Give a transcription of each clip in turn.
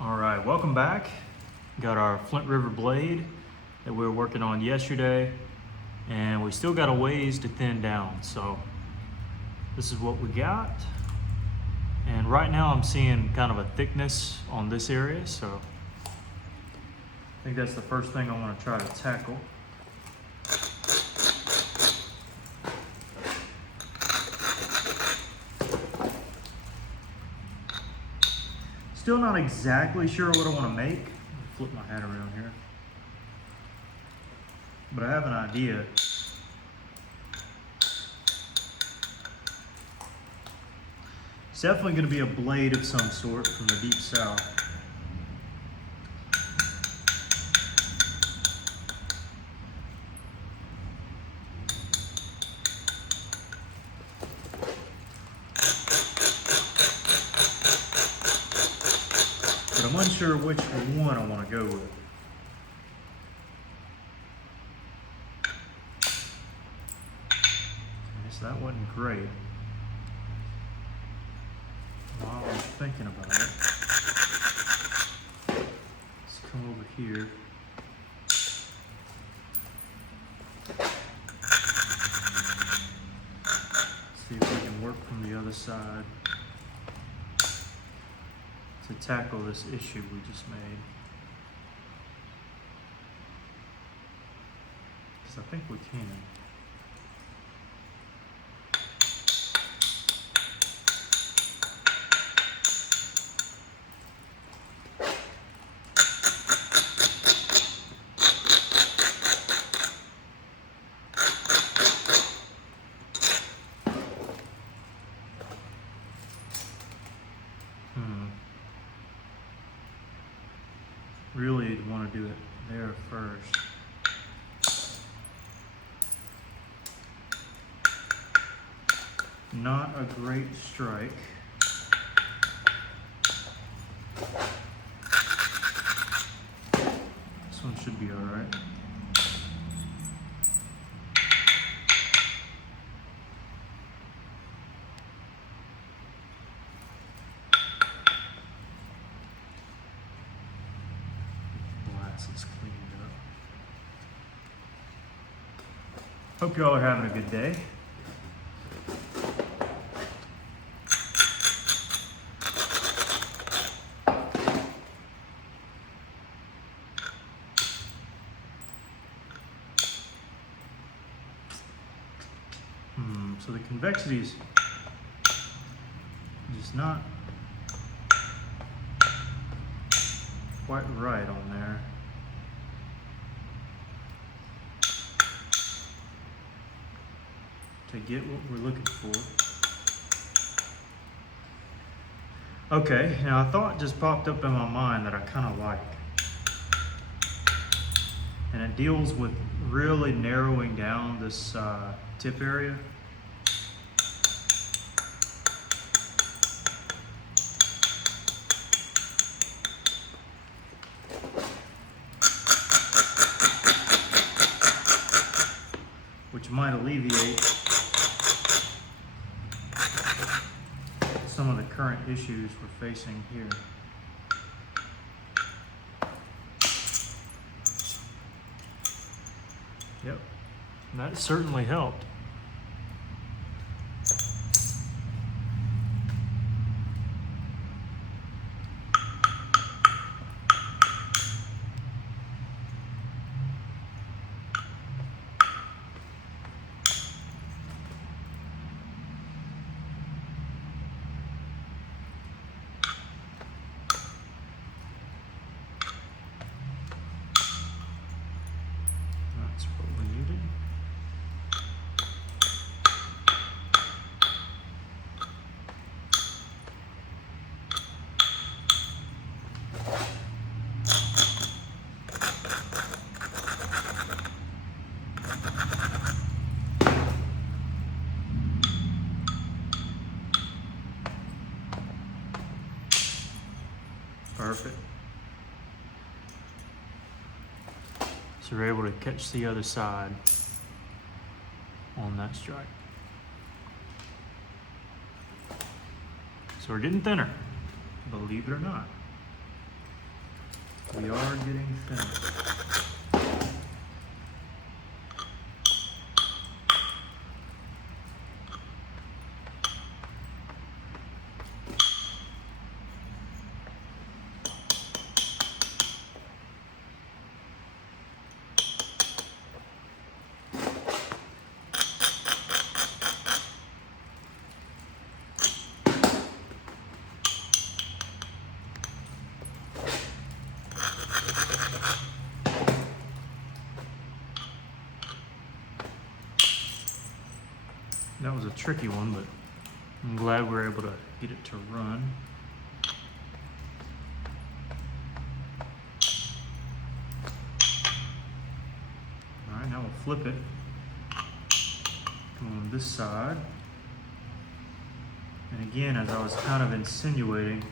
All right, welcome back. Got our Flint River blade that we were working on yesterday, and we still got a ways to thin down. So this is what we got. And right now I'm seeing kind of a thickness on this area, so I think that's the first thing I want to try to tackle. Still not exactly sure what I want to make. Flip my hat around here. But I have an idea. It's definitely going to be a blade of some sort from the deep south. But I'm unsure which one I want to go with. I guess that wasn't great. While I was thinking about it, let's come over here. See if we can work from the other side to tackle this issue we just made. Because I think we can. Really you'd want to do it there first. Not a great strike. This one should be all right. It's cleaned up. Hope y'all are having a good day. So the convexity is just not quite right on there. To get what we're looking for. Okay, now a thought just popped up in my mind that I kind of like. And it deals with really narrowing down this tip area. Which might alleviate some of the current issues we're facing here. Yep, that certainly helped. That's what we needed. Perfect. So we're able to catch the other side on that strike. So we're getting thinner, believe it or not. We are getting finished. That was a tricky one, but I'm glad we were able to get it to run. All right, now we'll flip it. Come on this side. And again, as I was kind of insinuating,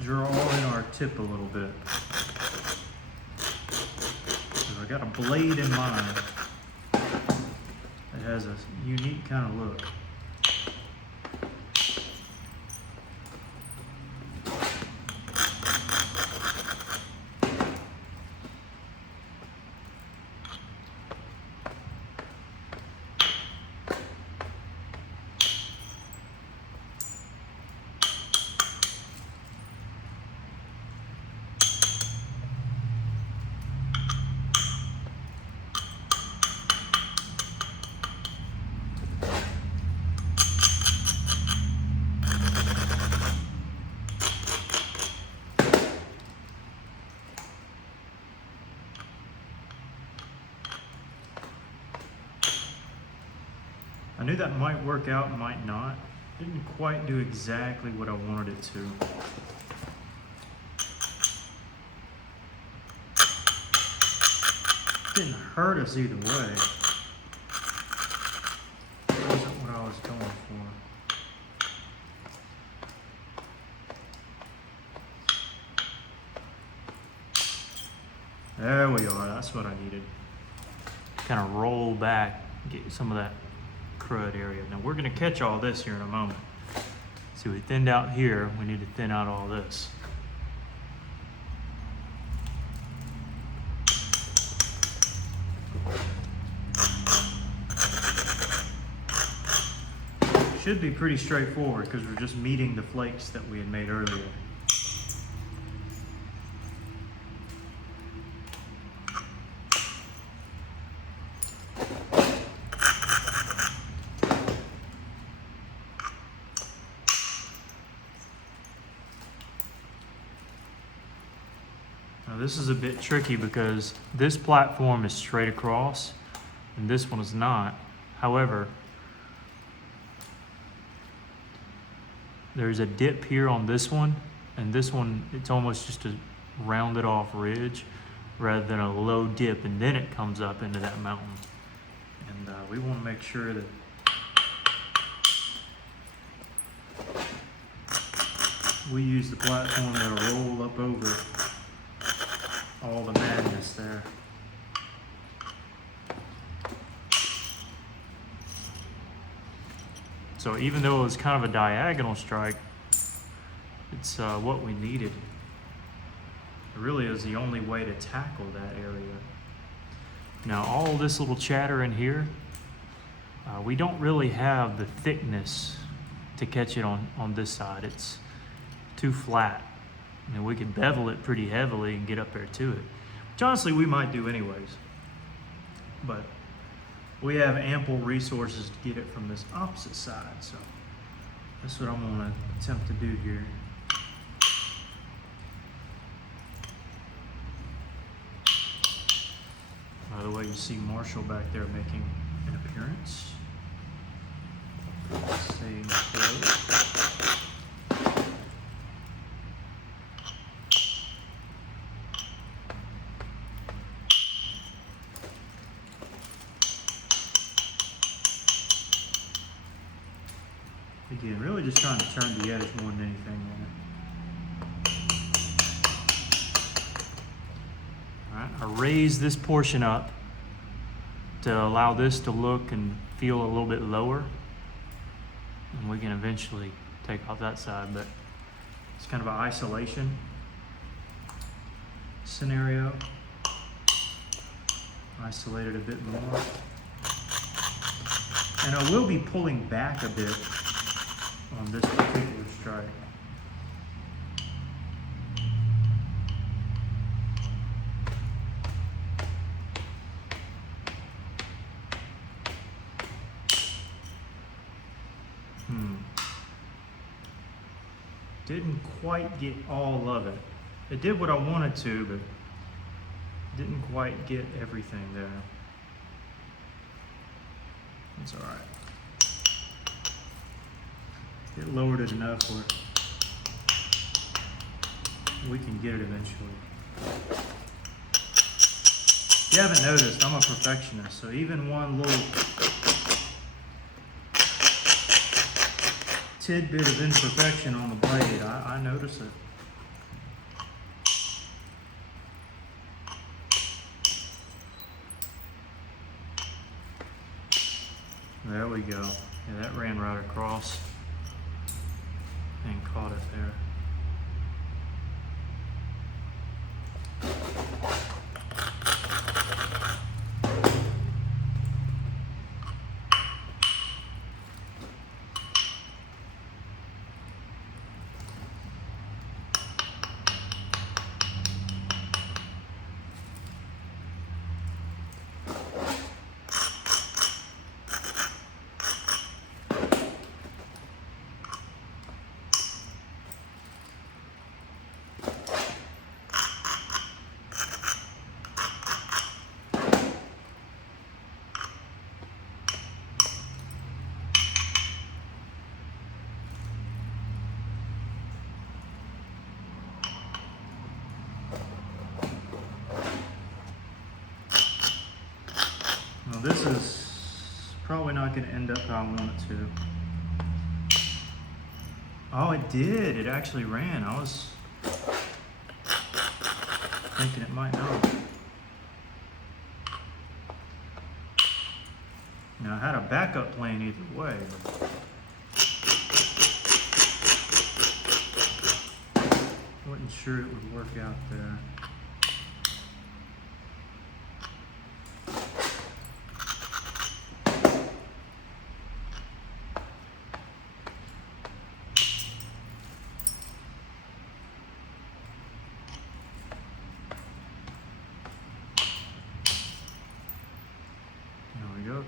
draw in our tip a little bit. I got a blade in mind that has a unique kind of look. I knew that might work out, might not. Didn't quite do exactly what I wanted it to. Didn't hurt us either way. It wasn't what I was going for. There we are, that's what I needed. Kind of roll back, get some of that crud area. Now we're gonna catch all this here in a moment. See, we thinned out here, we need to thin out all this. Should be pretty straightforward because we're just meeting the flakes that we had made earlier. Now this is a bit tricky because this platform is straight across and this one is not. However, there's a dip here on this one, and this one, it's almost just a rounded off ridge rather than a low dip, and then it comes up into that mountain. And we want to make sure that we use the platform that'll roll up over all the madness there. So even though it was kind of a diagonal strike, it's what we needed. It really is the only way to tackle that area. Now all this little chatter in here, we don't really have the thickness to catch it on this side. It's too flat. And we can bevel it pretty heavily and get up there to it, which honestly we might do anyways. But we have ample resources to get it from this opposite side, so that's what I'm gonna attempt to do here. By the way, you see Marshall back there making an appearance. Same close. Again, really just trying to turn the edge more than anything on it. All right, I raise this portion up to allow this to look and feel a little bit lower. And we can eventually take off that side, but it's kind of an isolation scenario. Isolate it a bit more. And I will be pulling back a bit on this particular strike. Didn't quite get all of it. It did what I wanted to, but didn't quite get everything there. It's all right. It lowered it enough where we can get it eventually. If you haven't noticed, I'm a perfectionist, so even one little tidbit of imperfection on the blade, I notice it. There we go. Yeah, that ran right across and caught it there. Now this is probably not going to end up how I want it to. Oh, it did. It actually ran. I was thinking it might not. Now I had a backup plan either way. Wasn't sure it would work out there.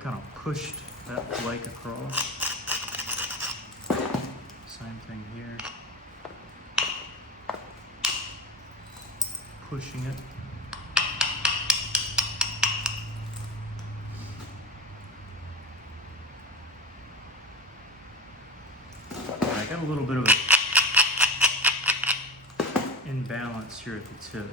Kind of pushed that flake across. Same thing here. Pushing it. I got a little bit of an imbalance here at the tip.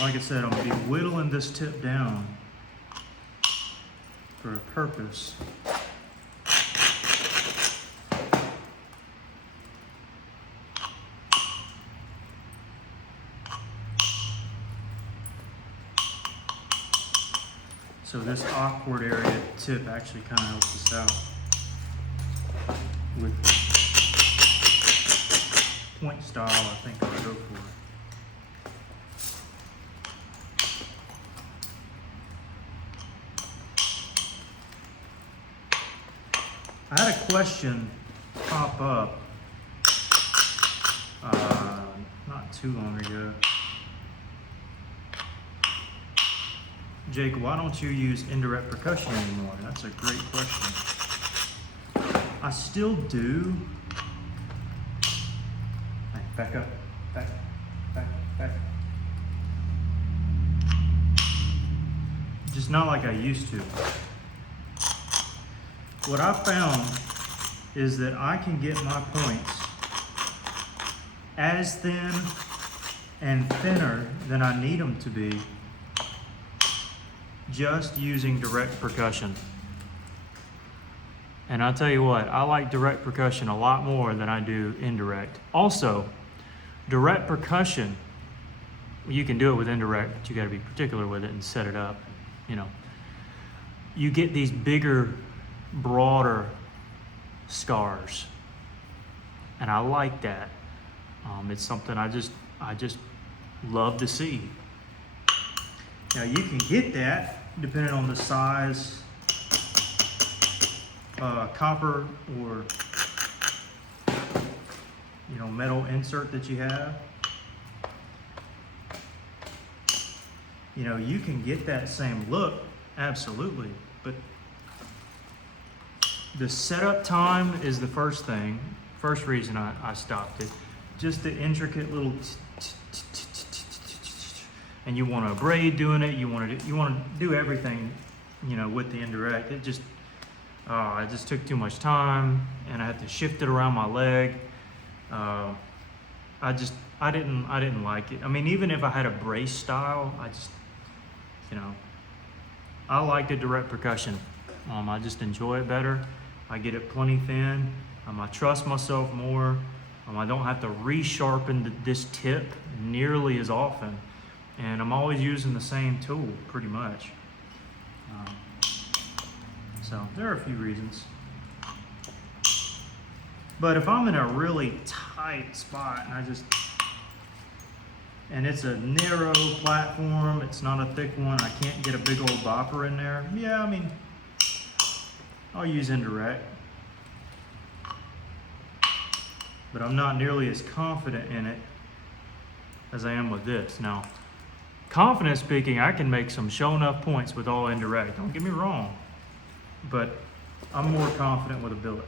Like I said, I'm going to be whittling this tip down for a purpose. So this awkward area at the tip actually kind of helps us out with the point style I think I'll go for. I had a question pop up not too long ago. Jake, why don't you use indirect percussion anymore? That's a great question. I still do. Hey, back up, back. Just not like I used to. What I found is that I can get my points as thin and thinner than I need them to be just using direct percussion. And I'll tell you what, I like direct percussion a lot more than I do indirect. Also, direct percussion, you can do it with indirect, but you gotta be particular with it and set it up, you know. You get these bigger, broader scars. And I like that. It's something I just love to see. Now you can get that depending on the size, copper or metal insert that you have. You can get that same look, absolutely, but the setup time is the first reason I stopped it. Just the intricate little and you want to braid doing it, you want to do everything, with the indirect. It just took too much time, and I had to shift it around my leg. I didn't like it. I mean, even if I had a brace style, I like the direct percussion. I just enjoy it better. I get it plenty thin. I trust myself more. I don't have to resharpen this tip nearly as often. And I'm always using the same tool, pretty much. So there are a few reasons. But if I'm in a really tight spot and it's a narrow platform, it's not a thick one, I can't get a big old bopper in there, yeah, I mean, I'll use indirect. But I'm not nearly as confident in it as I am with this. Now, confident speaking, I can make some show enough points with all indirect, don't get me wrong, but I'm more confident with a billet.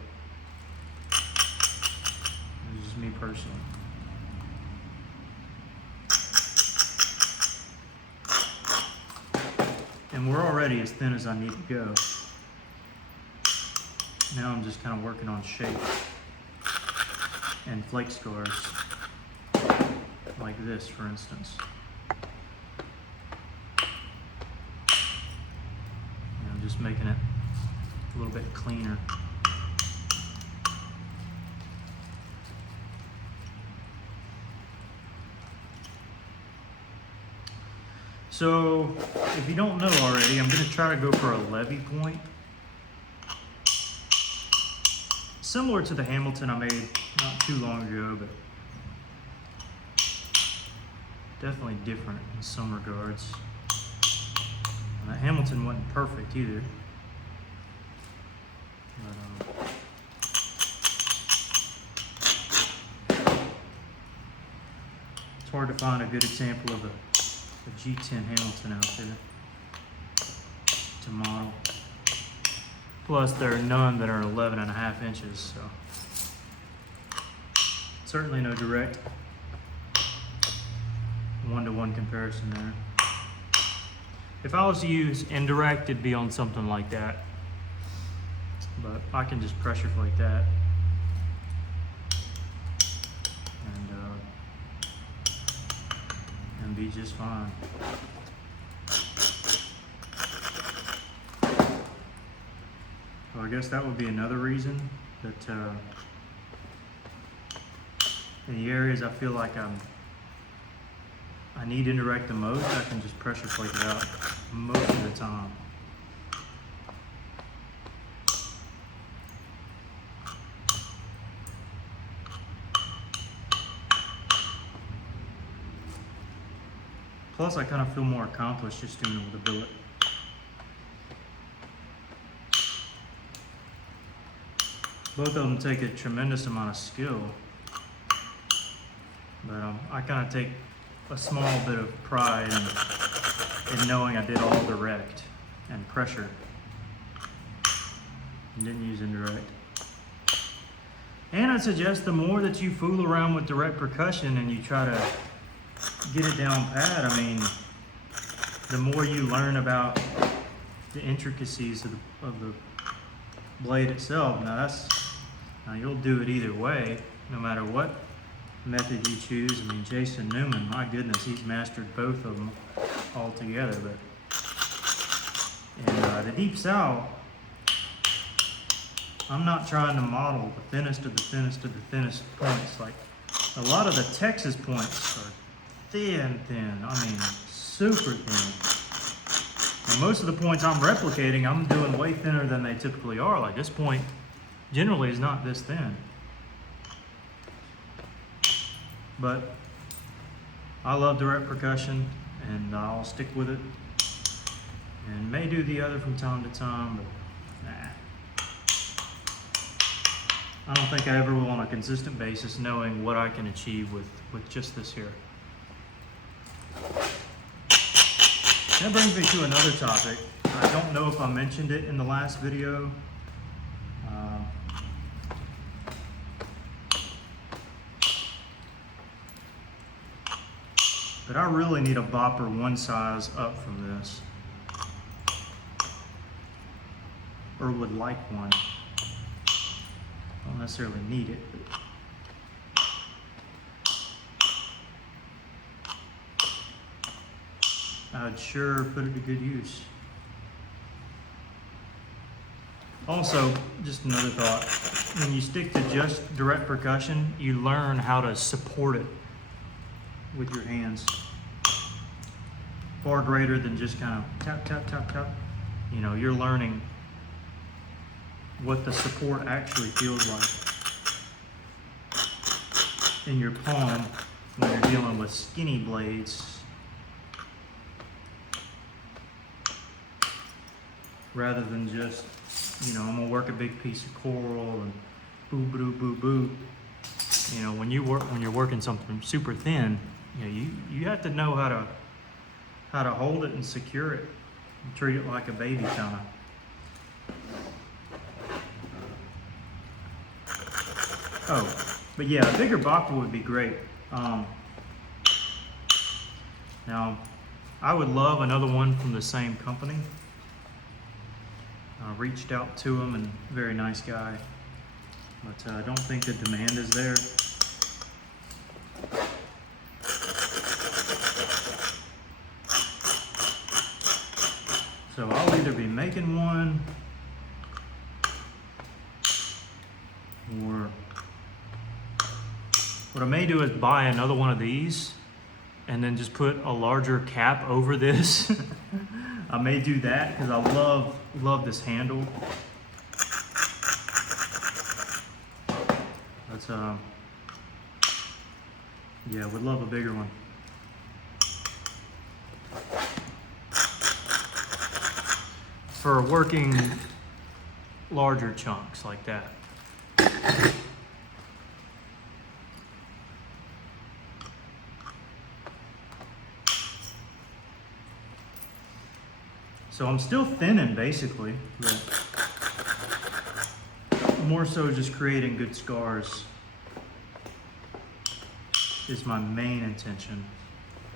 This is me personally. And we're already as thin as I need to go. Now I'm just kind of working on shape and flake scars, like this, for instance. I'm just making it a little bit cleaner. So, if you don't know already, I'm going to try to go for a Levy point. Similar to the Hamilton I made not too long ago, but definitely different in some regards. And that Hamilton wasn't perfect either. It's hard to find a good example of a G10 Hamilton out there to model. Plus, there are none that are 11.5 inches, so certainly no direct one-to-one comparison there. If I was to use indirect, it'd be on something like that, but I can just pressure flake that. And be just fine. Well, I guess that would be another reason that in the areas I feel like I need indirect the most, I can just pressure flake it out most of the time. Plus, I kind of feel more accomplished just doing it with a billet. Both of them take a tremendous amount of skill, but I kind of take a small bit of pride in knowing I did all direct and pressure and didn't use indirect. And I'd suggest the more that you fool around with direct percussion and you try to get it down pat, I mean, the more you learn about the intricacies of the blade itself. Now you'll do it either way, no matter what method you choose. I mean, Jason Newman, my goodness, he's mastered both of them altogether. But in the Deep South, I'm not trying to model the thinnest of the thinnest of the thinnest points. Like a lot of the Texas points are thin. I mean, super thin. And most of the points I'm replicating, I'm doing way thinner than they typically are. Like this point generally is not this thin. But I love direct percussion and I'll stick with it. And may do the other from time to time, but nah. I don't think I ever will on a consistent basis, knowing what I can achieve with just this here. That brings me to another topic. I don't know if I mentioned it in the last video. But I really need a bopper one size up from this. Or would like one. Don't necessarily need it, but I'd sure put it to good use. Also, just another thought, when you stick to just direct percussion, you learn how to support it with your hands. Far greater than just kind of tap, tap, tap, tap. You know, you're learning what the support actually feels like in your palm when you're dealing with skinny blades, rather than just, you know, I'm gonna work a big piece of coral and boo boo boo boo. You know, when you're working something super thin, you know, you have to know how to hold it and secure it and treat it like a baby kind of. Oh, but yeah, a bigger bopper would be great. Now, I would love another one from the same company. I reached out to him, and very nice guy, but I don't think the demand is there. So I'll either be making one, or what I may do is buy another one of these and then just put a larger cap over this. I may do that because I love this handle. That's yeah, would love a bigger one. For working larger chunks like that. So I'm still thinning basically, but more so just creating good scars is my main intention.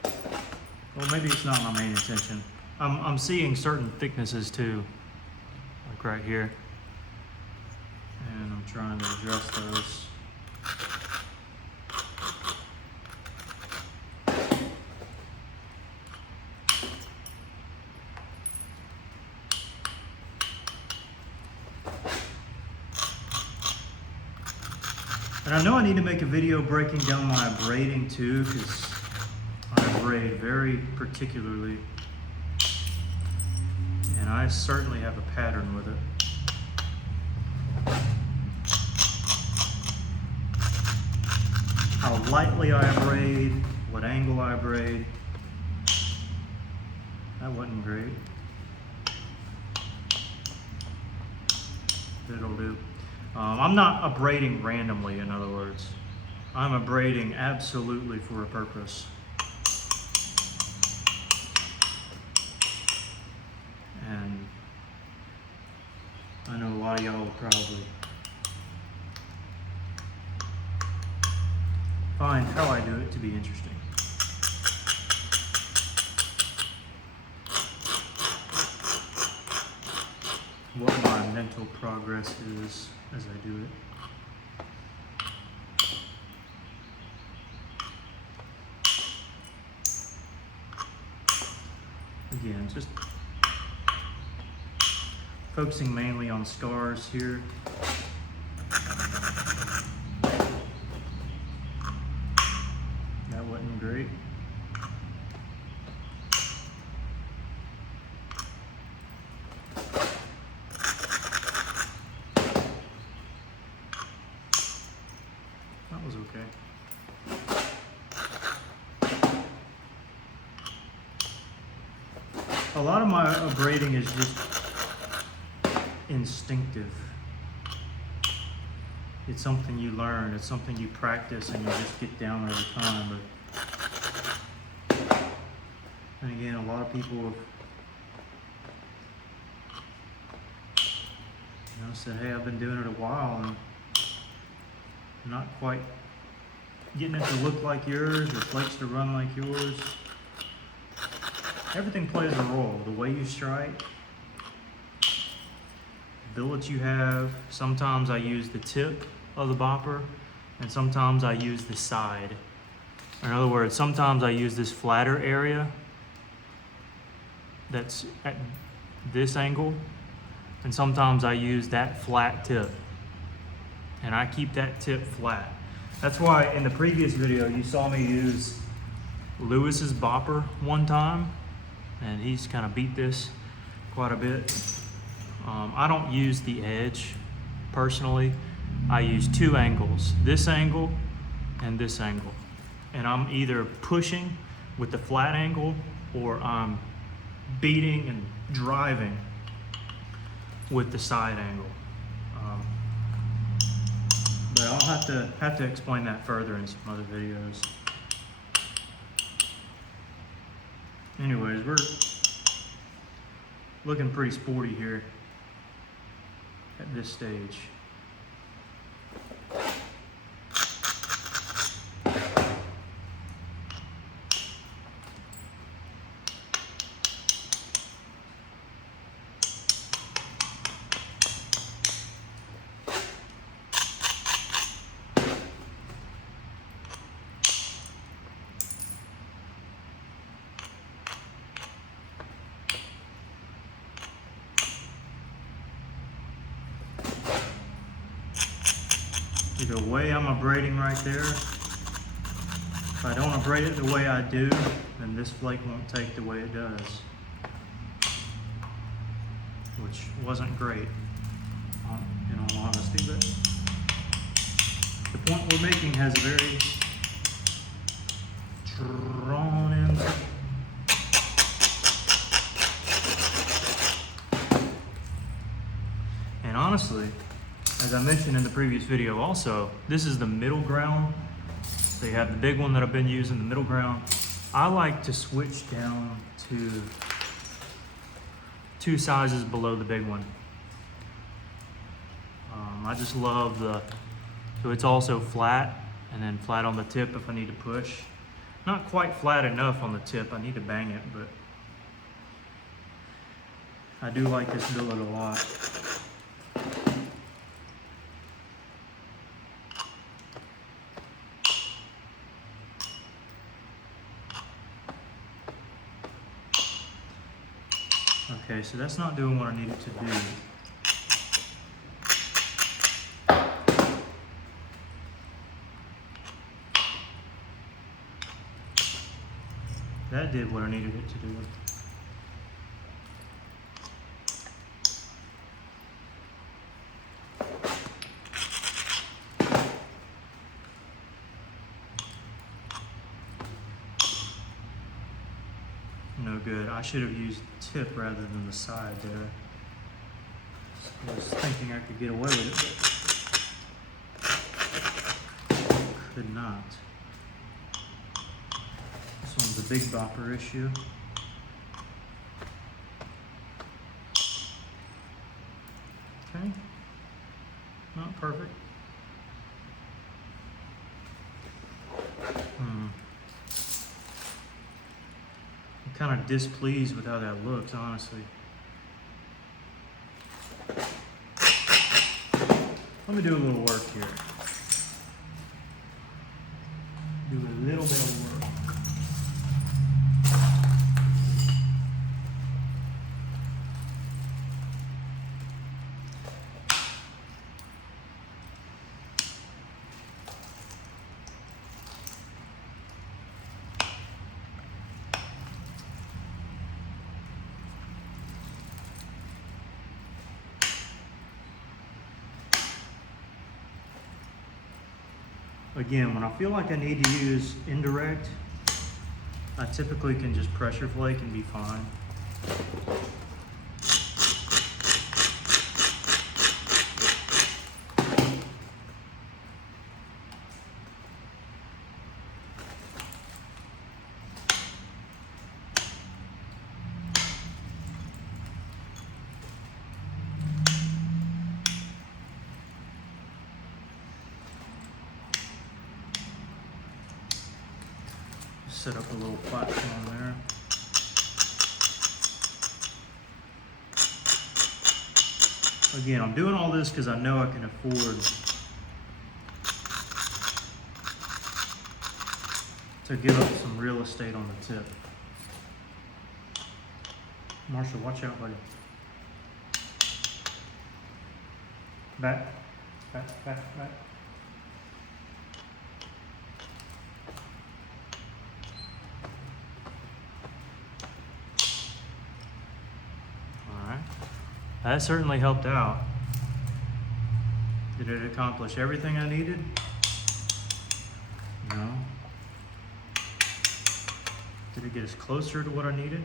Well, maybe it's not my main intention. I'm seeing certain thicknesses too, like right here, and I'm trying to address those. And I know I need to make a video breaking down my braiding too, because I braid very particularly. And I certainly have a pattern with it. How lightly I braid, what angle I braid. That wasn't great. It'll do. I'm not abrading randomly, in other words. I'm abrading absolutely for a purpose. And I know a lot of y'all will probably find how I do it to be interesting. What my mental progress is as I do it. Again, just focusing mainly on scars here. That wasn't great. That was okay. A lot of my braiding is just instinctive. It's something you learn, it's something you practice, and you just get down over time. And again, a lot of people said, hey, I've been doing it a while and not quite getting it to look like yours or flakes to run like yours. Everything plays a role. The way you strike, the billet you have. Sometimes I use the tip of the bopper, and sometimes I use the side. In other words, sometimes I use this flatter area that's at this angle, and sometimes I use that flat tip, and I keep that tip flat. That's why in the previous video you saw me use Lewis's bopper one time, and he's kind of beat this quite a bit. I don't use the edge personally. I use two angles, this angle and this angle. And I'm either pushing with the flat angle or I'm beating and driving with the side angle. But I'll have to explain that further in some other videos. Anyways, we're looking pretty sporty here at this stage. Either way I'm braiding right there. If I don't braid it the way I do, then this flake won't take the way it does, which wasn't great, in all honesty. But the point we're making has a very drawn in. And honestly, as I mentioned in the previous video also, this is the middle ground. So you have the big one that I've been using, the middle ground. I like to switch down to 2 sizes below the big one. I just love so it's also flat, and then flat on the tip if I need to push. Not quite flat enough on the tip, I need to bang it, but I do like this billet a lot. Okay, so that's not doing what I need it to do. That did what I needed it to do. No good. I should have used the tip rather than the side there. I was thinking I could get away with it, but could not. This one's a big bopper issue. Okay. Not perfect. Kind of displeased with how that looks, honestly. Let me do a little work here. Do a little bit of work. Again, when I feel like I need to use indirect, I typically can just pressure flake and be fine. Set up a little platform there. Again, I'm doing all this because I know I can afford to give up some real estate on the tip. Marshall, watch out, buddy. Back, back, back, back. That certainly helped out. Did it accomplish everything I needed? No. Did it get us closer to what I needed?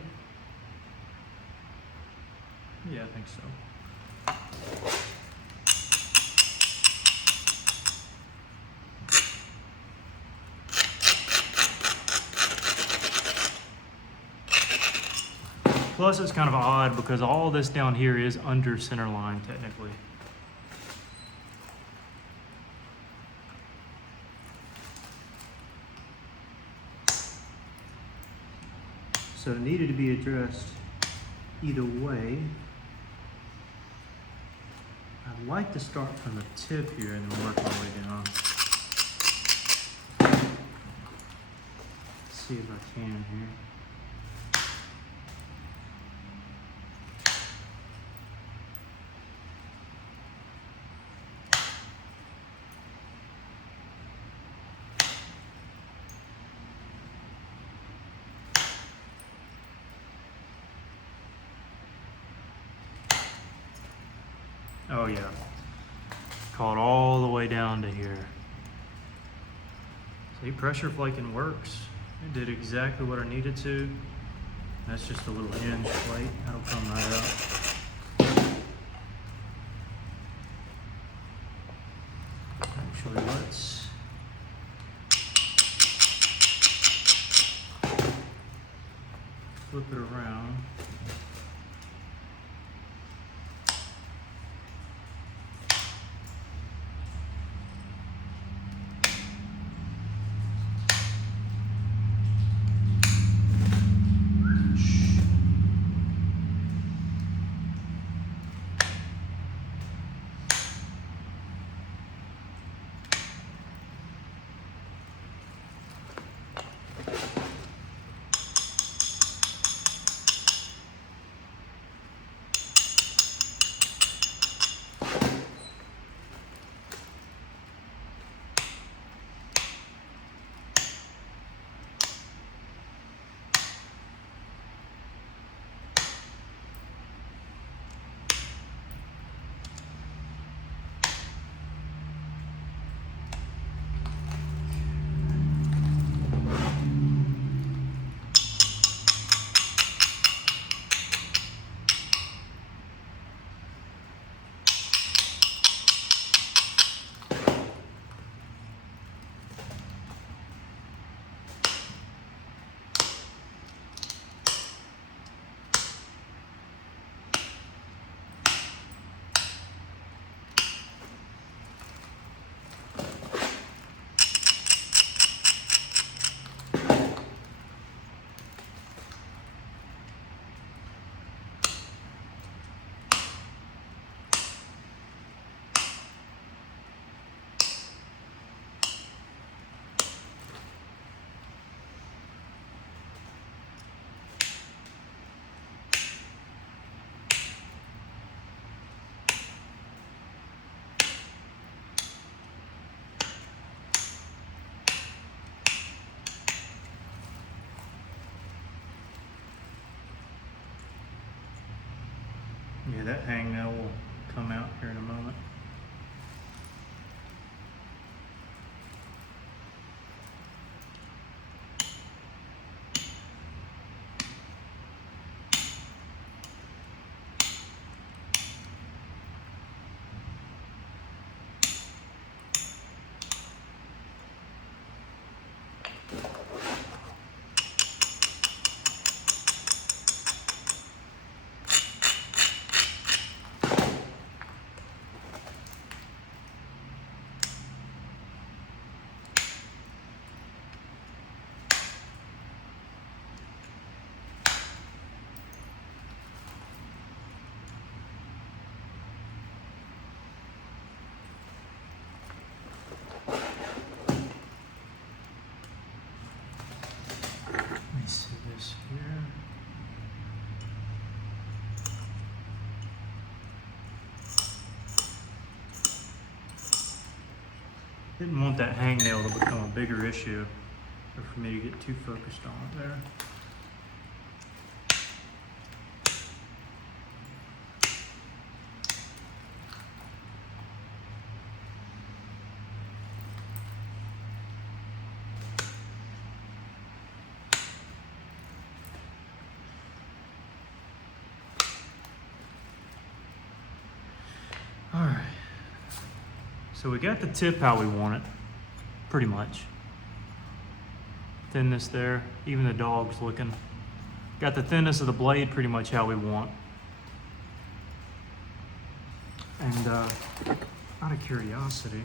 Yeah, I think so. Plus it's kind of odd because all this down here is under center line technically. So it needed to be addressed either way. I'd like to start from the tip here and then work my way down. Let's see if I can here. Oh yeah, caught all the way down to here. See, pressure flaking works. It did exactly what I needed to. That's just a little hinge plate. That'll come right up. Actually, let's flip it around. Yeah, that hangnail will come out here in a moment. Didn't want that hangnail to become a bigger issue, or for me to get too focused on it there. All right, so we got the tip how we want it, pretty much. Thinness there, even the dog's looking. Got the thinness of the blade pretty much how we want. And out of curiosity,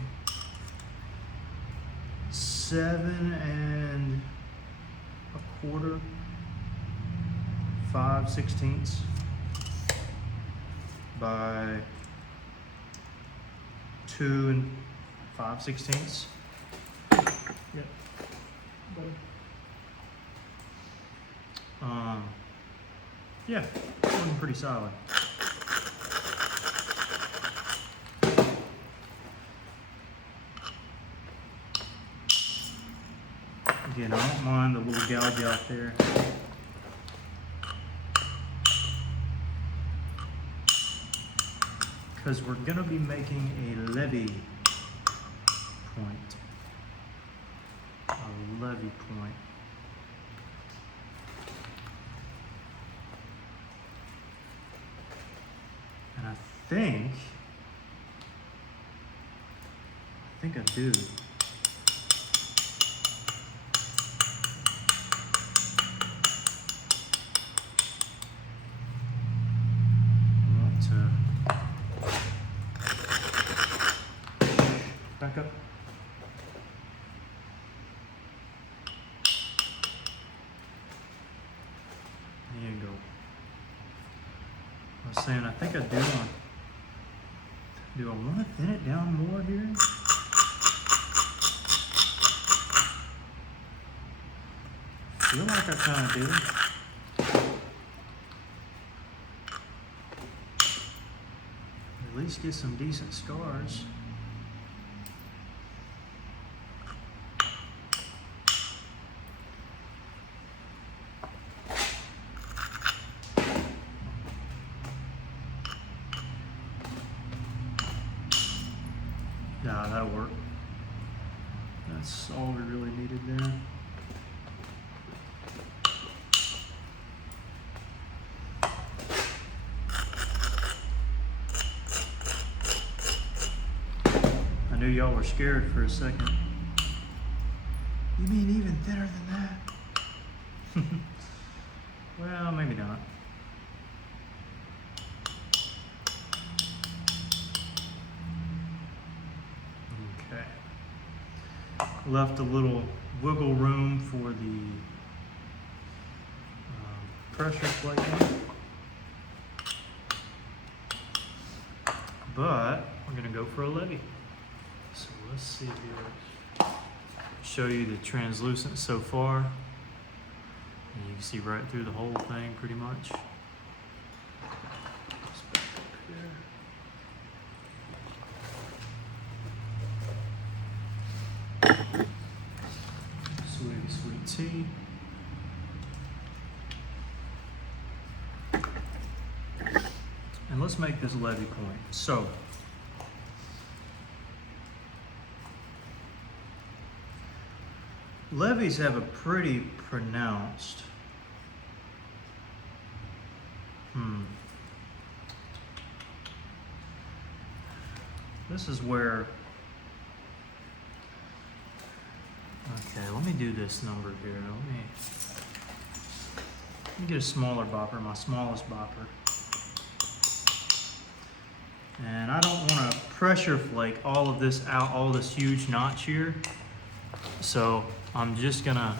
7 1/4, 5/16 by 2 5/16. Yep. Yeah, looking pretty solid. Again, I don't mind the little gouge out there. Because we're gonna be making a Levy point. A Levy point. And I think I do. Back up. There you go. I was saying, I think I do I want to thin it down more here? I feel like I kind of do. At least get some decent scars. Yeah, that'll work. That's all we really needed there. I knew y'all were scared for a second. You mean even thinner than that? Well, maybe not. Left a little wiggle room for the pressure plating, but we're gonna go for a Levy. So let's see here. Show you the translucent so far, and you can see right through the whole thing pretty much. Sweet tea. And let's make this Levy point. So, Levies have a pretty pronounced This is where, okay, let me do this number here. Let me get a smaller bopper, my smallest bopper. And I don't want to pressure flake all of this out, all this huge notch here. So I'm just gonna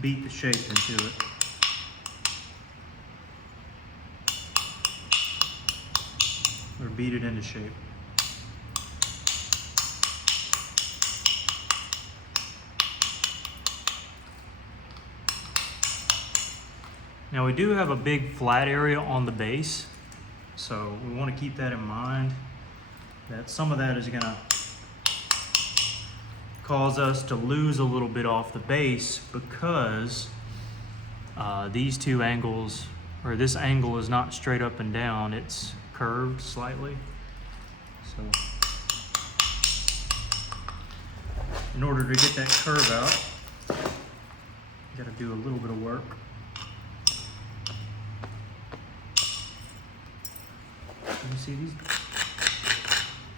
beat the shape into it. Or beat it into shape. Now we do have a big flat area on the base, so we want to keep that in mind, that some of that is gonna cause us to lose a little bit off the base because these two angles, or this angle is not straight up and down, it's curved slightly. So in order to get that curve out, you gotta do a little bit of work. You see these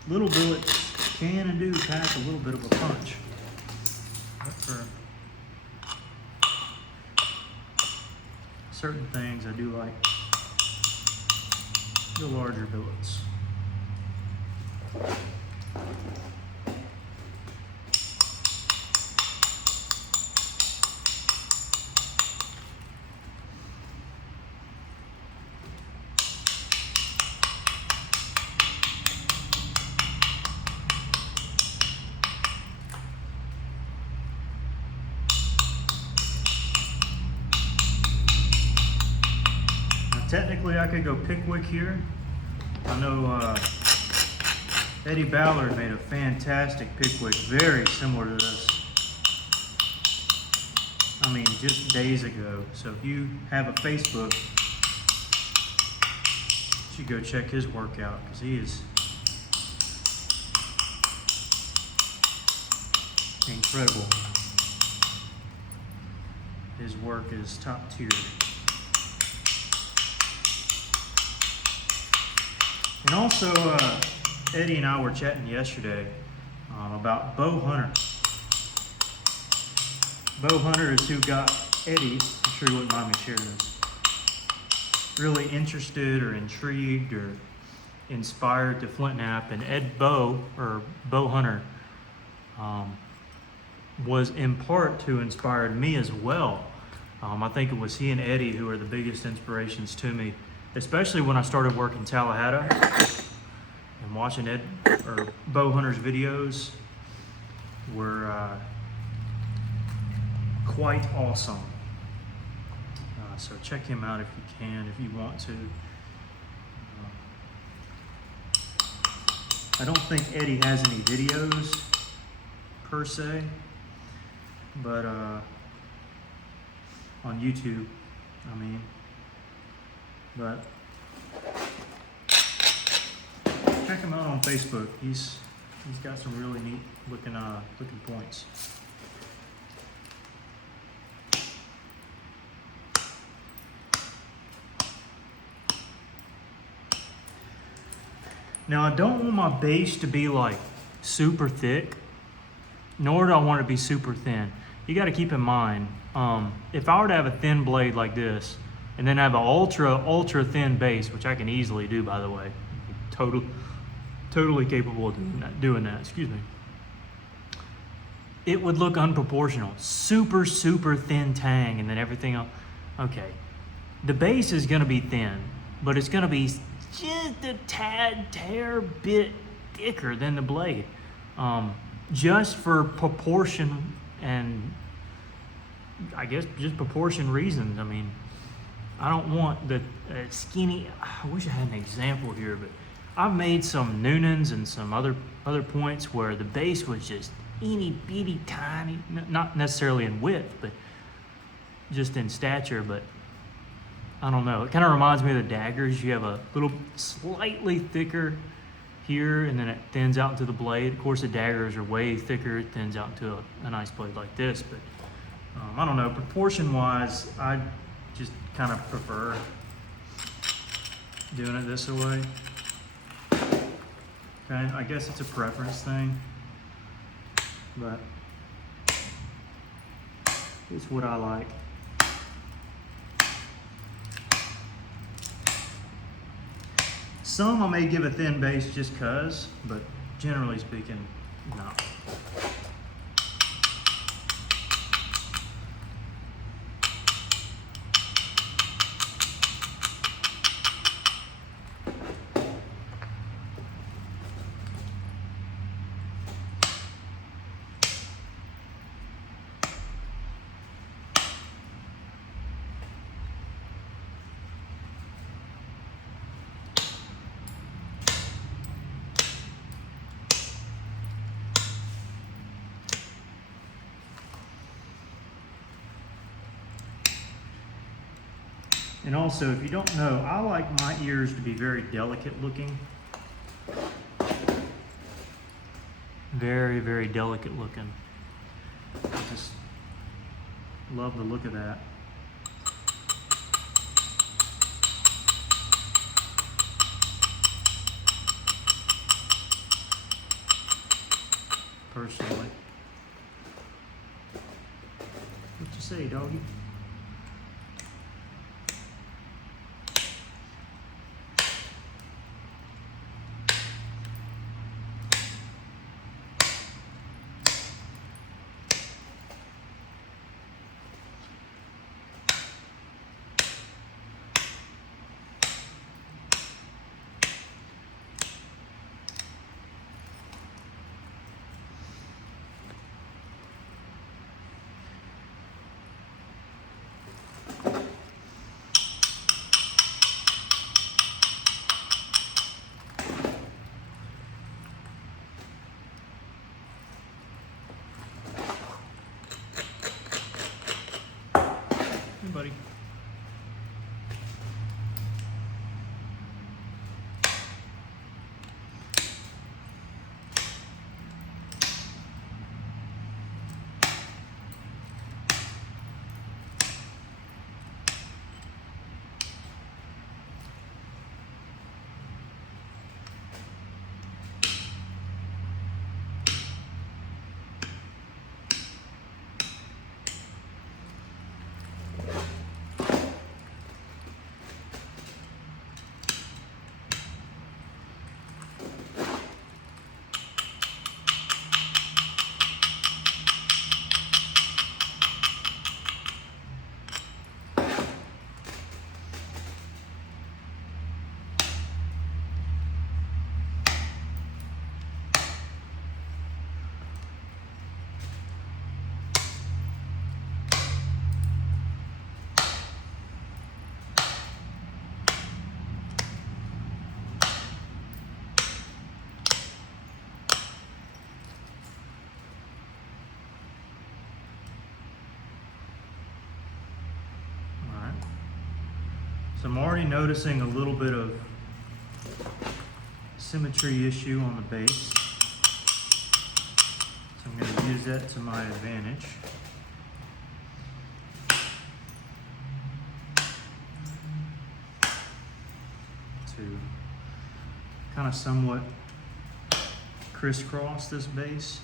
little billets can and do pack a little bit of a punch. But for certain things, I do like the larger billets. Technically, I could go Pickwick here. I know Eddie Ballard made a fantastic Pickwick, very similar to this. I mean, just days ago. So if you have a Facebook, you should go check his work out, because he is incredible. His work is top tier. And also, Eddie and I were chatting yesterday about Bo Hunter. Bo Hunter is who got Eddie, I'm sure he wouldn't mind me sharing this, really interested or intrigued or inspired to flint knap. And Bo Hunter, was in part who inspired me as well. I think it was he and Eddie who are the biggest inspirations to me, especially when I started working Tallahassee and watching Bo Hunter's videos were quite awesome. So check him out if you can, if you want to. I don't think Eddie has any videos per se, but on YouTube, I mean. But check him out on Facebook. He's got some really neat looking points. Now, I don't want my base to be like super thick, nor do I want it to be super thin. You got to keep in mind, if I were to have a thin blade like this, and then have an ultra thin base, which I can easily do, by the way, totally capable of doing that. Excuse me. It would look unproportional, super thin tang, and then everything else. Okay, the base is going to be thin, but it's going to be just a tad bit thicker than the blade, just for proportion and I guess just proportion reasons. I mean, I don't want the skinny. I wish I had an example here, but I've made some Noonans and some other points where the base was just itty bitty tiny, not necessarily in width, but just in stature. But I don't know. It kind of reminds me of the daggers. You have a little slightly thicker here, and then it thins out into the blade. Of course, the daggers are way thicker. It thins out into a nice blade like this. But I don't know. Proportion-wise, I just kind of prefer doing it this way. Okay, I guess it's a preference thing, but it's what I like. Some I may give a thin base just cause, but generally speaking, no. And also, if you don't know, I like my ears to be very delicate looking. Very, very delicate looking. I just love the look of that. Personally. What you say, doggy? Hey, buddy. So I'm already noticing a little bit of symmetry issue on the base. So I'm going to use that to my advantage. To kind of somewhat crisscross this base.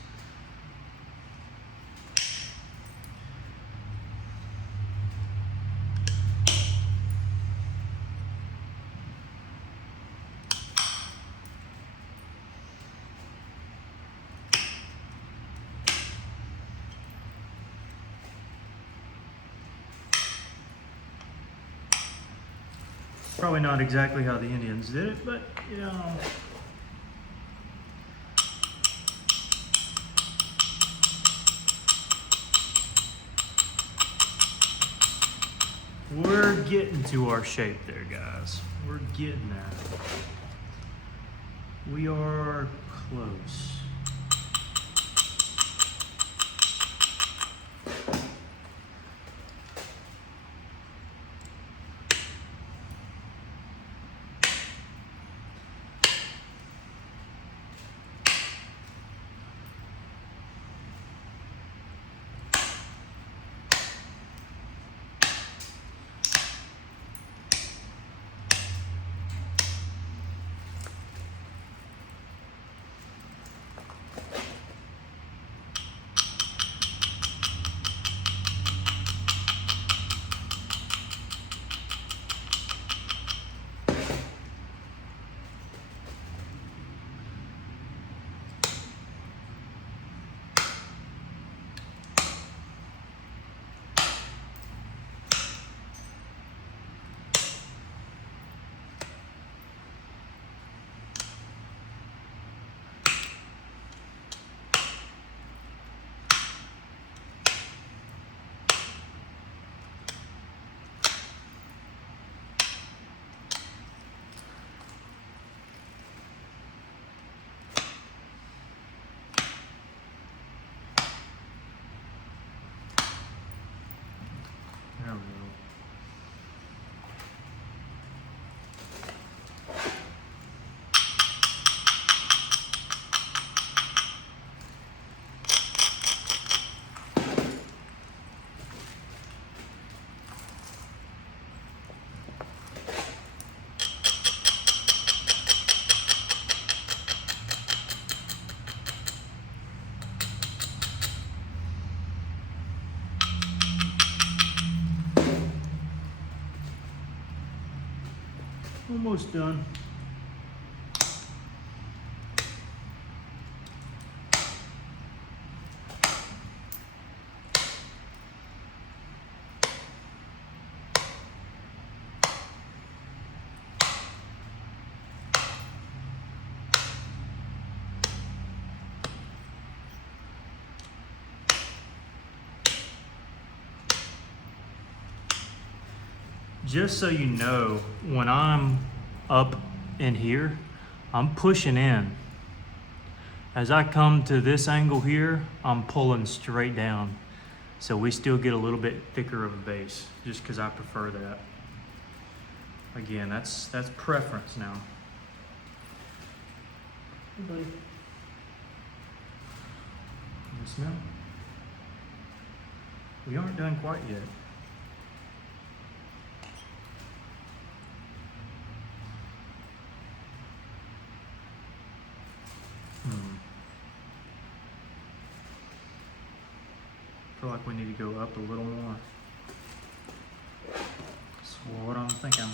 Probably not exactly how the Indians did it, but you know. We're getting to our shape there, guys. We're getting at it. We are close. Almost done. Just so you know, when I'm up in here, I'm pushing in. As I come to this angle here, I'm pulling straight down. So we still get a little bit thicker of a bass, just because I prefer that. Again, that's preference now. Hey buddy. You smell? We aren't done quite yet. I feel like we need to go up a little more. That's what I'm thinking.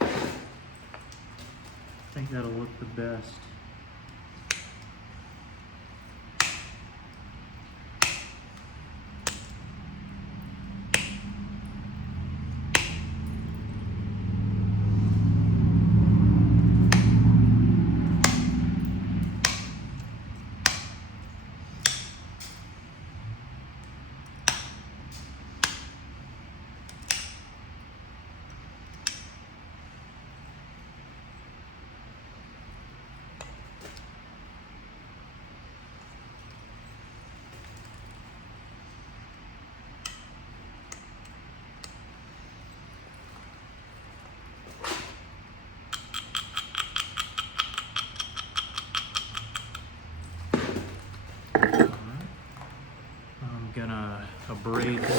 I think that'll look the best. Gonna braid this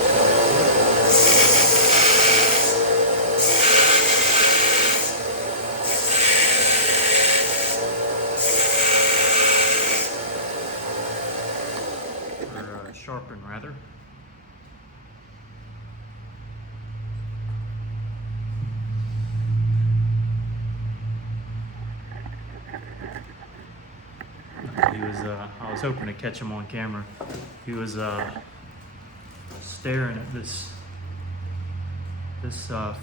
or sharpen rather. I was hoping to catch him on camera. He was staring at this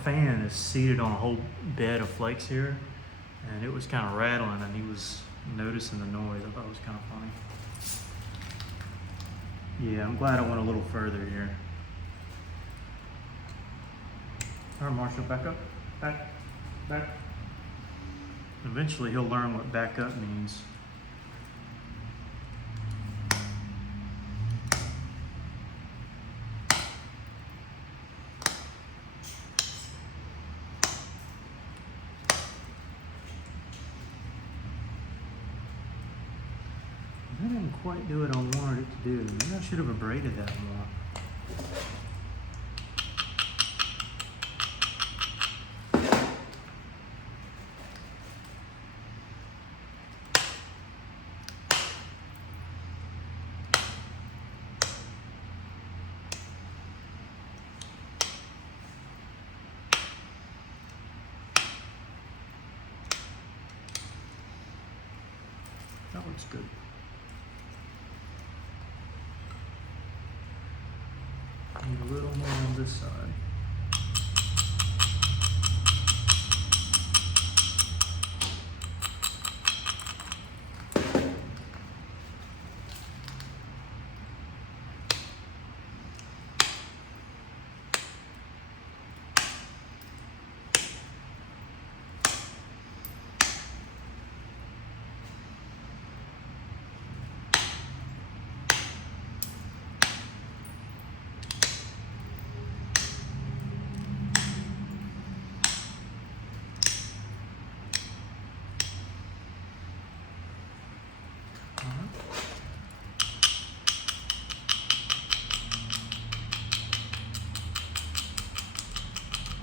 fan is seated on a whole bed of flakes here, and it was kind of rattling, and he was noticing the noise. I thought it was kind of funny. Yeah, I'm glad I went a little further here. All right, Marshall, back up, back. Eventually he'll learn what back up means. I didn't quite do what I wanted it to do. Maybe I should have abraded that more. That looks good. Need a little more on this side.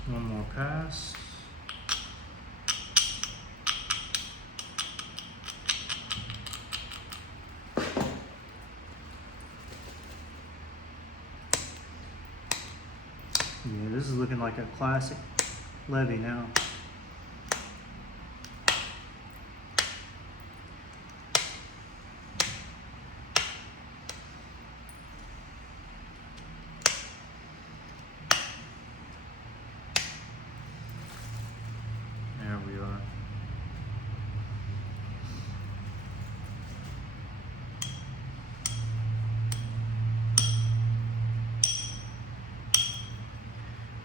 One more pass. this is looking like a classic Levy now. There we are.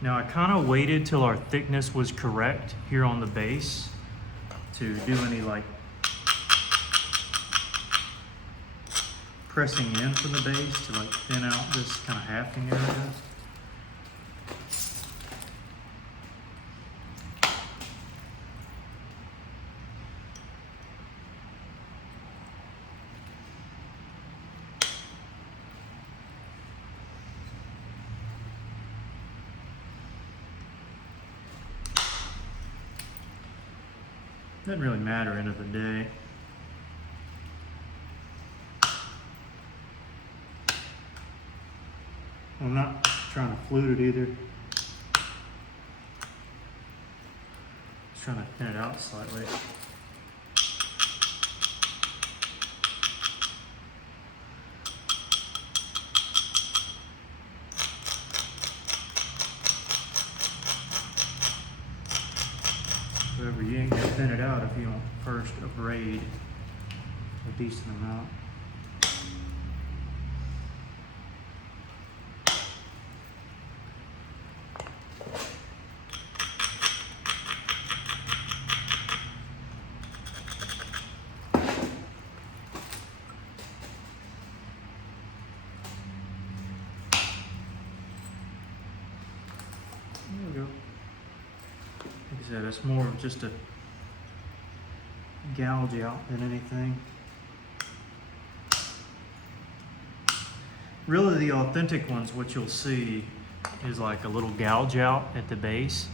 Now I kind of waited till our thickness was correct here on the base to do any like pressing in from the base to like thin out this kind of hafting area. Doesn't really matter end of the day. I'm not trying to flute it either. Just trying to thin it out slightly. Whatever, you ain't gonna thin it out if you don't first braid a decent amount. There we go. Like I said, it's more of just a gouge out than anything. Really, the authentic ones, what you'll see is like a little gouge out at the base,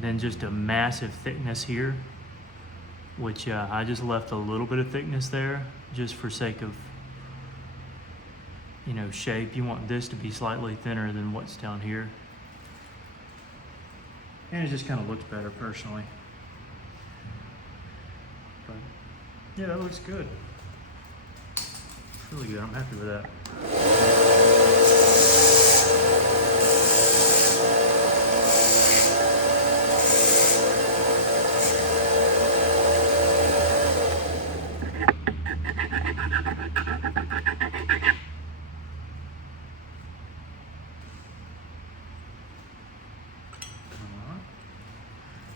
then just a massive thickness here, which I just left a little bit of thickness there just for sake of, you know, shape. You want this to be slightly thinner than what's down here. And it just kind of looks better personally. But yeah, that looks good. It's really good. I'm happy with that.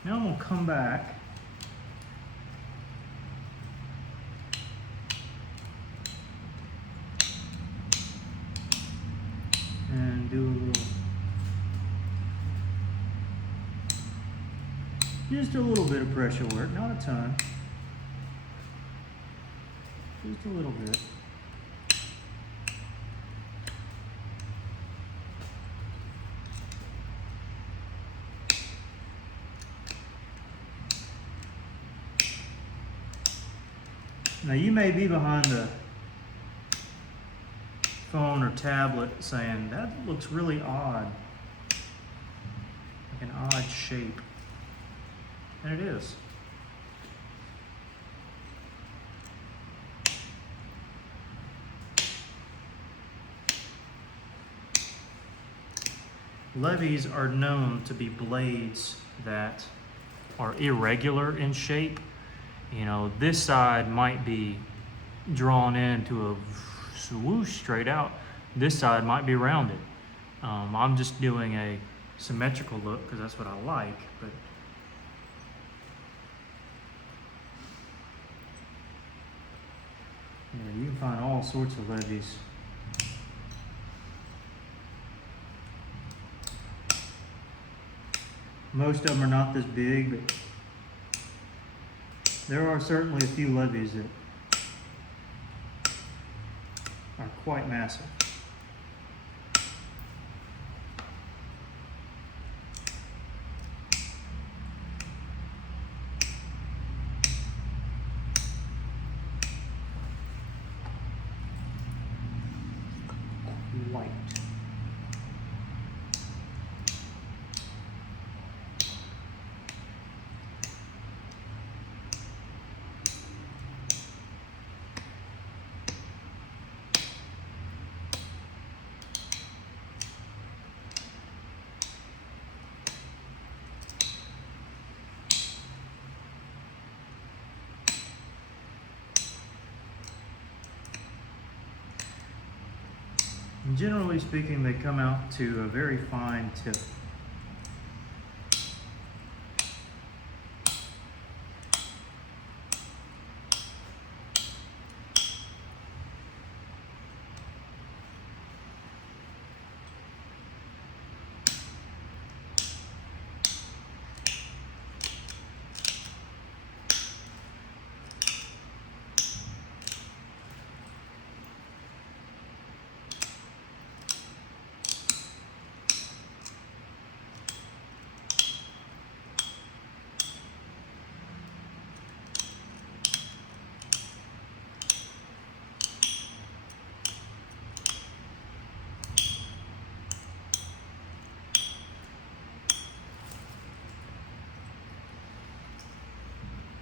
Now I'm gonna come back and do a little, just a little bit of pressure work, not a ton, just a little bit. Now you may be behind the phone or tablet saying, that looks really odd, like an odd shape, and it is. Levies are known to be blades that are irregular in shape. You know, this side might be drawn into a swoosh straight out. This side might be rounded. I'm just doing a symmetrical look because that's what I like. But yeah, you can find all sorts of levies. Most of them are not this big, but there are certainly a few levies that are quite massive. White. And generally speaking, they come out to a very fine tip.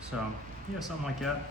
So, yeah, something like that.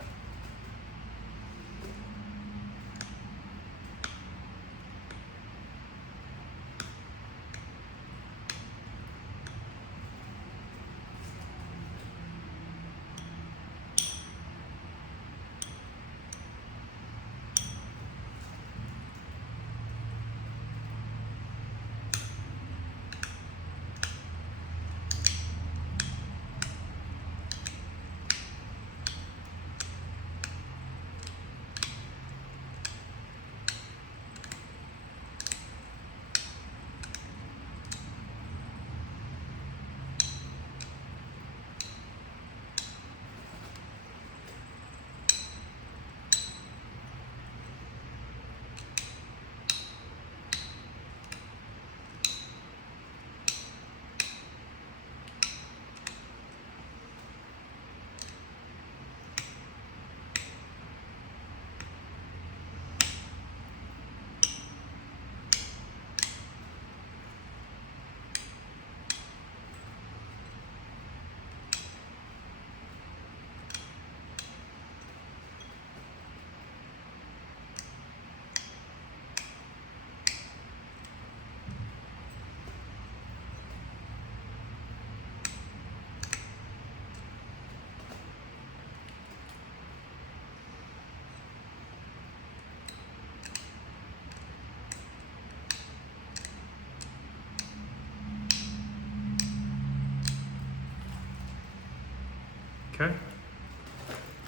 Okay,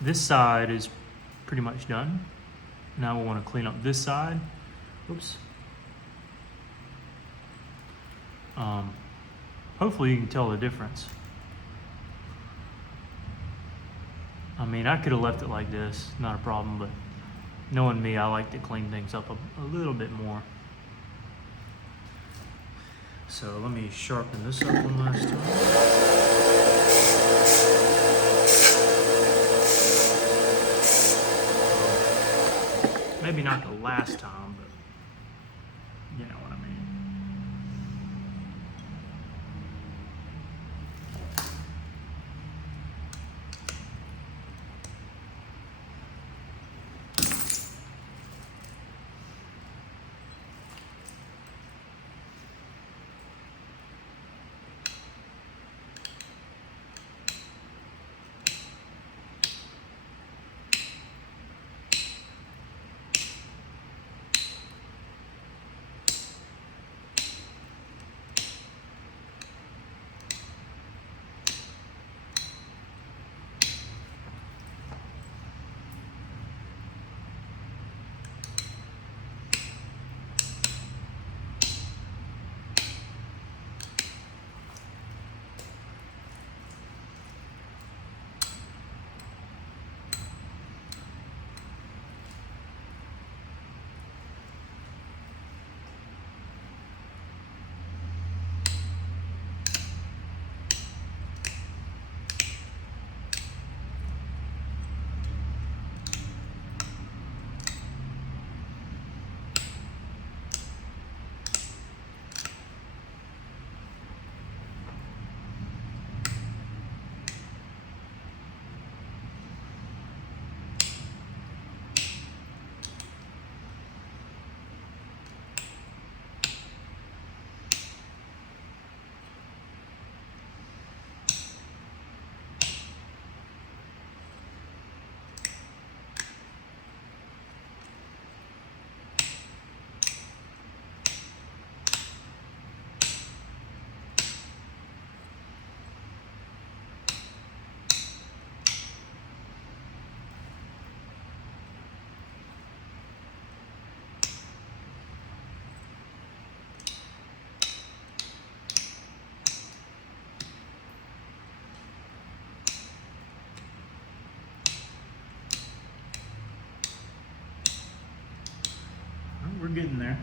this side is pretty much done. Now we want to clean up this side. Oops. Hopefully you can tell the difference. I mean, I could have left it like this, not a problem, but knowing me, I like to clean things up a little bit more. So let me sharpen this up one last time. Maybe not the last time, but you know what I mean. we're getting there.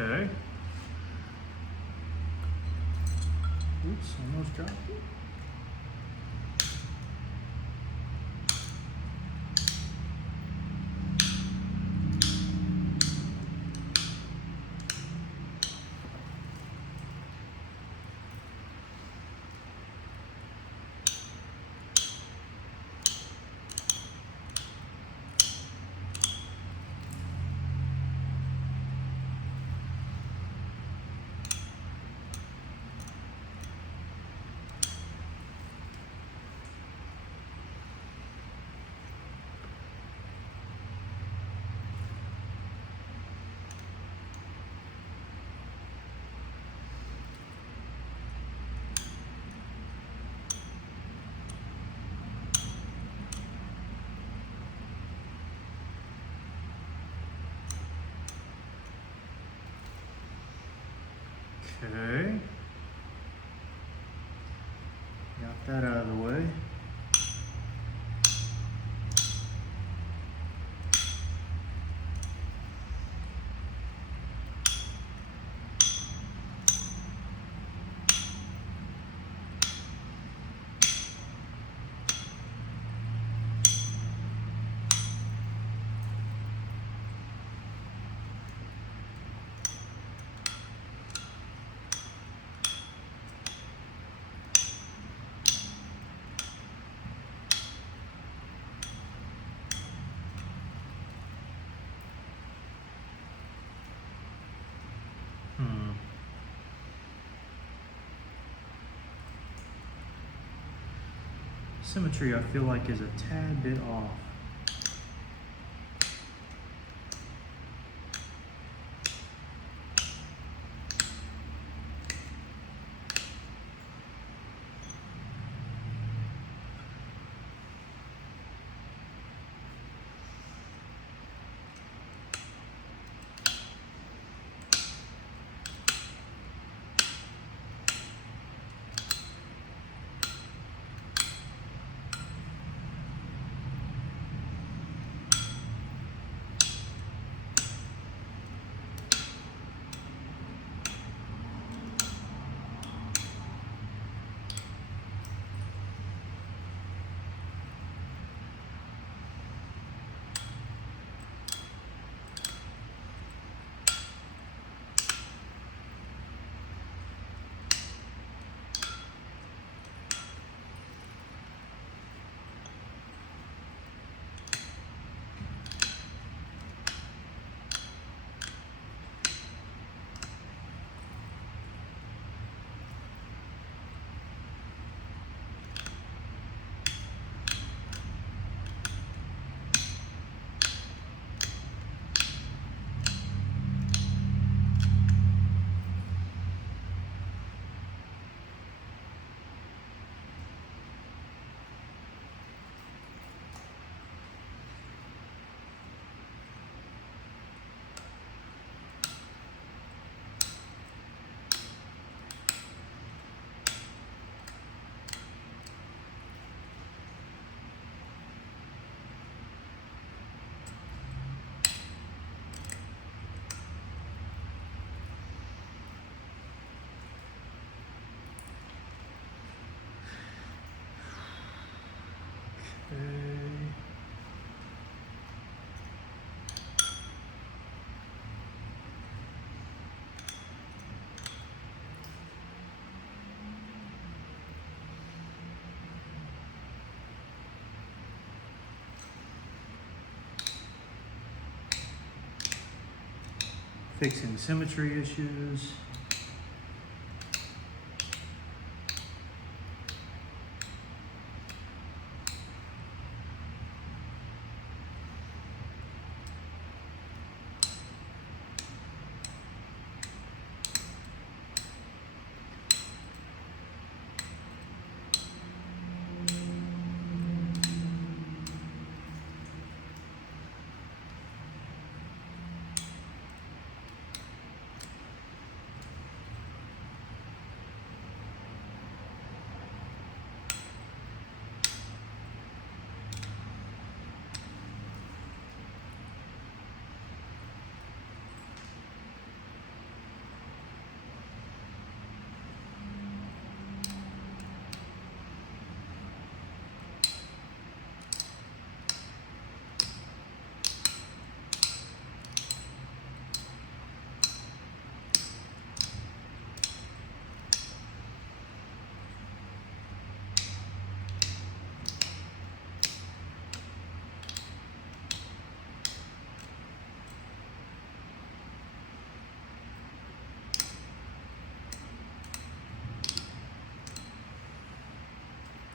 Okay. Oops, almost dropped it. Okay. Got that out of the way. Symmetry I feel like is a tad bit off. Fixing symmetry issues.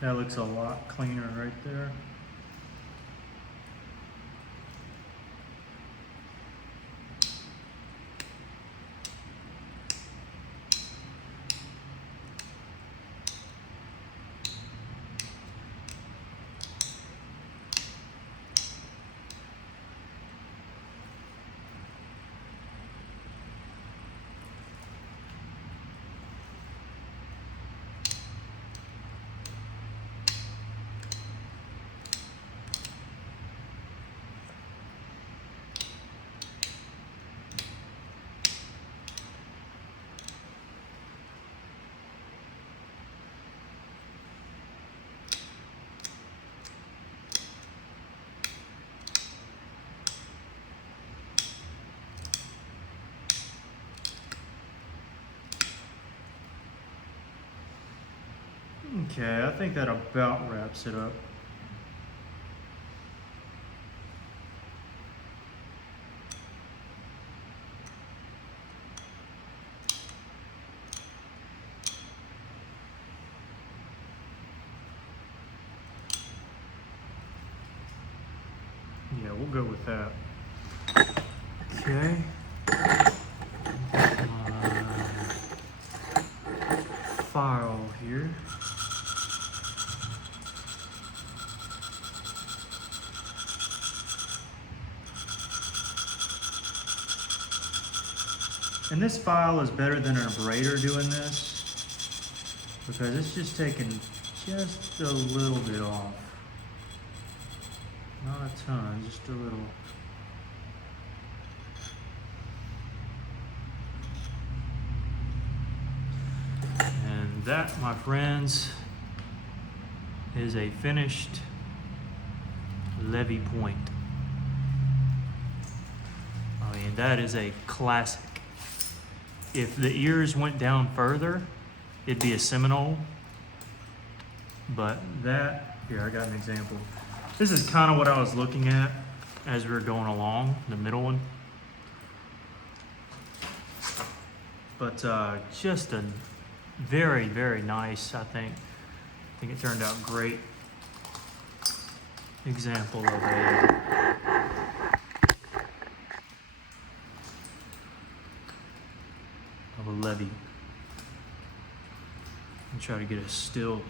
That looks a lot cleaner right there. Okay, I think that about wraps it up. Yeah, we'll go with that. Okay. File here. And this file is better than an abrader doing this because it's just taking just a little bit off. Not a ton, just a little. And that, my friends, is a finished Levy point. I mean, that is a classic. If the ears went down further, it'd be a Seminole. But that, here, I got an example. This is kind of what I was looking at as we were going along, the middle one. But just a very, very nice, I think it turned out great example of a Levy. I'll try to get a still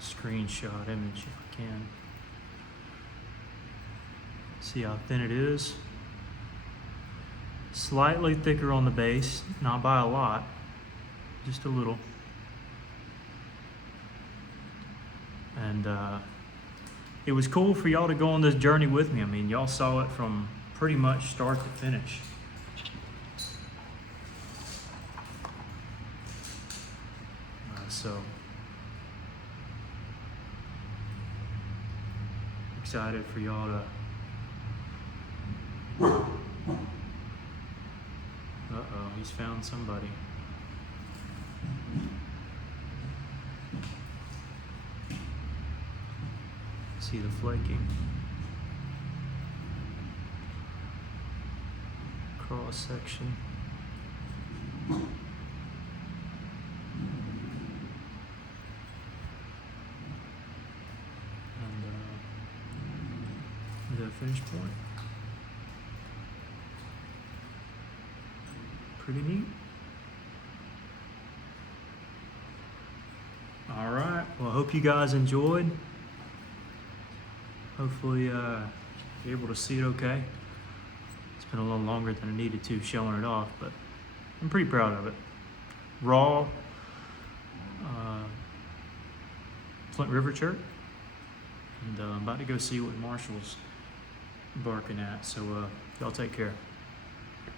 screenshot image if I can. See how thin it is. Slightly thicker on the base, not by a lot, just a little. And it was cool for y'all to go on this journey with me. I mean, y'all saw it from pretty much start to finish. So excited for y'all to. Uh-oh, he's found somebody. See the flaking. Cross section. And the finish point. Pretty neat. All right, well, I hope you guys enjoyed. Hopefully you're able to see it okay. It's been a little longer than I needed to showing it off, but I'm pretty proud of it. Raw Flint River Chert, and I'm about to go see what Marshall's barking at, so y'all take care.